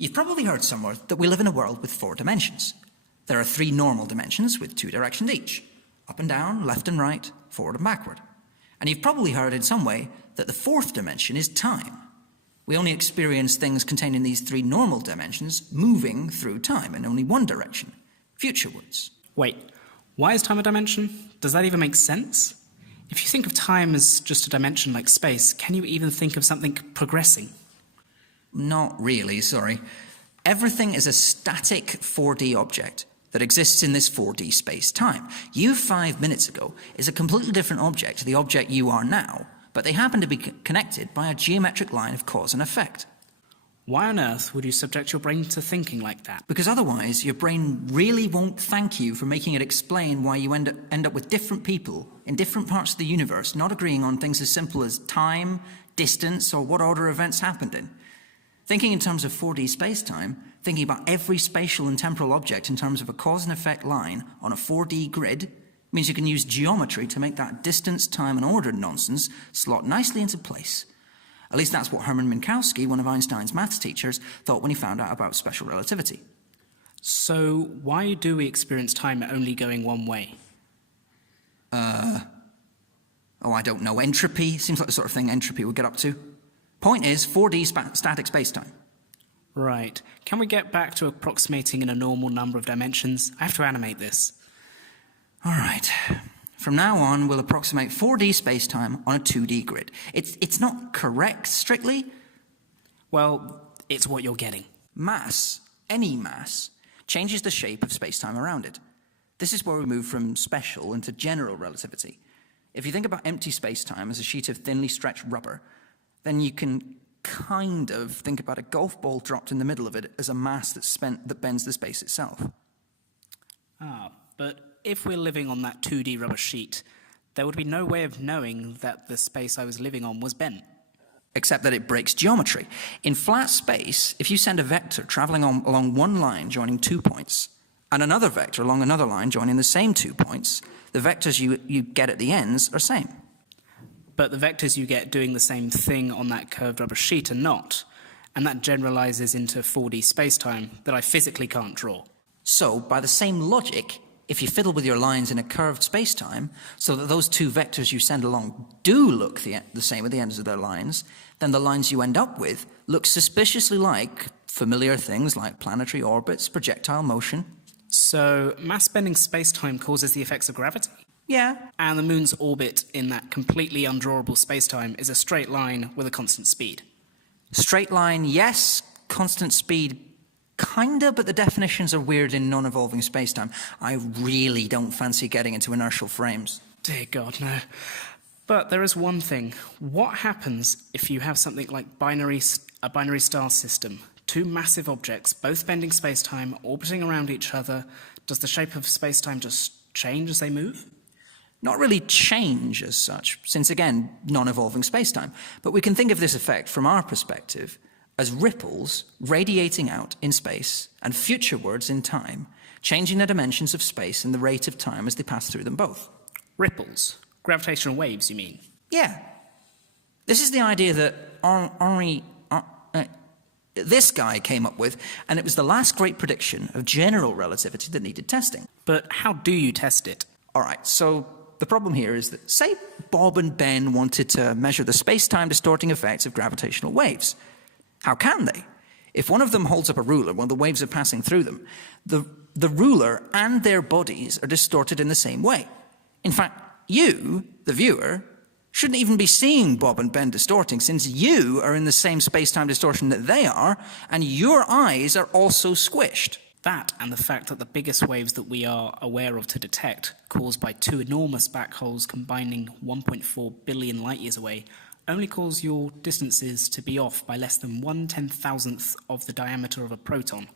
You've probably heard somewhere that we live in a world with 4 dimensions. There are 3 normal dimensions with 2 directions each: up and down, left and right, forward and backward. And you've probably heard in some way that the 4th dimension is time. We only experience things contained in these 3 normal dimensions moving through time in only one direction, futurewards. Wait, why is time a dimension? Does that even make sense? If you think of time as just a dimension like space, can you even think of something progressing? Not really, sorry. Everything is a static 4D object that exists in this 4D space-time. You 5 minutes ago is a completely different object to the object you are now, but they happen to be connected by a geometric line of cause and effect. Why on earth would you subject your brain to thinking like that? Because otherwise, your brain really won't thank you for making it explain why you end up with different people in different parts of the universe not agreeing on things as simple as time, distance, or what order events happened in. Thinking in terms of 4D space-time, thinking about every spatial and temporal object in terms of a cause and effect line on a 4D grid, means you can use geometry to make that distance, time, and order nonsense slot nicely into place. At least that's what Hermann Minkowski, one of Einstein's maths teachers, thought when he found out about special relativity. So why do we experience time only going one way? I don't know. Entropy seems like the sort of thing entropy would get up to. Point is, 4D static spacetime. Right. Can we get back to approximating in a normal number of dimensions? I have to animate this. All right. From now on, we'll approximate 4D spacetime on a 2D grid. It's not correct, strictly. Well, it's what you're getting. Mass, any mass, changes the shape of spacetime around it. This is where we move from special into general relativity. If you think about empty spacetime as a sheet of thinly stretched rubber, then you can kind of think about a golf ball dropped in the middle of it as a mass that bends the space itself. But if we're living on that 2D rubber sheet, there would be no way of knowing that the space I was living on was bent. Except that it breaks geometry. In flat space, if you send a vector traveling along one line joining 2 points, and another vector along another line joining the same 2 points, the vectors you get at the ends are same. But the vectors you get doing the same thing on that curved rubber sheet are not, and that generalizes into 4D spacetime that I physically can't draw. So, by the same logic, if you fiddle with your lines in a curved spacetime so that those 2 vectors you send along do look the same at the ends of their lines, then the lines you end up with look suspiciously like familiar things like planetary orbits, projectile motion. So, mass-bending spacetime causes the effects of gravity? Yeah. And the moon's orbit in that completely undrawable spacetime is a straight line with a constant speed. Straight line, yes. Constant speed, kinda, but the definitions are weird in non-evolving spacetime. I really don't fancy getting into inertial frames. Dear God, no. But there is one thing. What happens if you have something like a binary star system? 2 massive objects, both bending spacetime, orbiting around each other. Does the shape of spacetime just change as they move? Not really change as such, since again, non-evolving spacetime. But we can think of this effect from our perspective as ripples radiating out in space and futurewards in time, changing the dimensions of space and the rate of time as they pass through them both. Ripples? Gravitational waves, you mean? Yeah. This is the idea that this guy came up with, and it was the last great prediction of general relativity that needed testing. But how do you test it? All right, so the problem here is that, say Bob and Ben wanted to measure the space-time distorting effects of gravitational waves. How can they? If one of them holds up a ruler while the waves are passing through them, the ruler and their bodies are distorted in the same way. In fact, you, the viewer, shouldn't even be seeing Bob and Ben distorting, since you are in the same space-time distortion that they are, and your eyes are also squished. That and the fact that the biggest waves that we are aware of to detect, caused by 2 enormous black holes combining 1.4 billion light-years away, only cause your distances to be off by less than 1/10,000th of the diameter of a proton,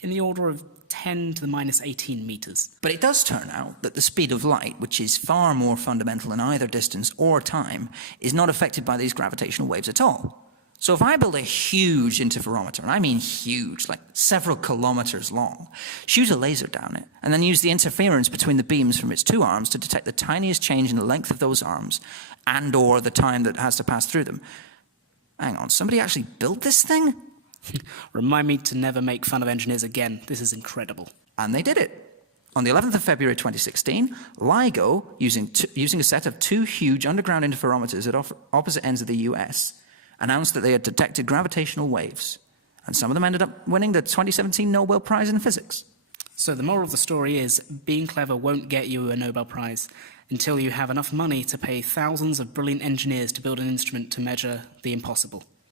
in the order of 10 to the minus 18 meters. But it does turn out that the speed of light, which is far more fundamental in either distance or time, is not affected by these gravitational waves at all. So if I build a huge interferometer, and I mean huge, like several kilometers long, shoot a laser down it, and then use the interference between the beams from its 2 arms to detect the tiniest change in the length of those arms and or the time that has to pass through them. Hang on, somebody actually built this thing? Remind me to never make fun of engineers again. This is incredible. And they did it. On the 11th of February 2016, LIGO, using a set of two huge underground interferometers at opposite ends of the US, announced that they had detected gravitational waves. And some of them ended up winning the 2017 Nobel Prize in Physics. So the moral of the story is, being clever won't get you a Nobel Prize until you have enough money to pay thousands of brilliant engineers to build an instrument to measure the impossible.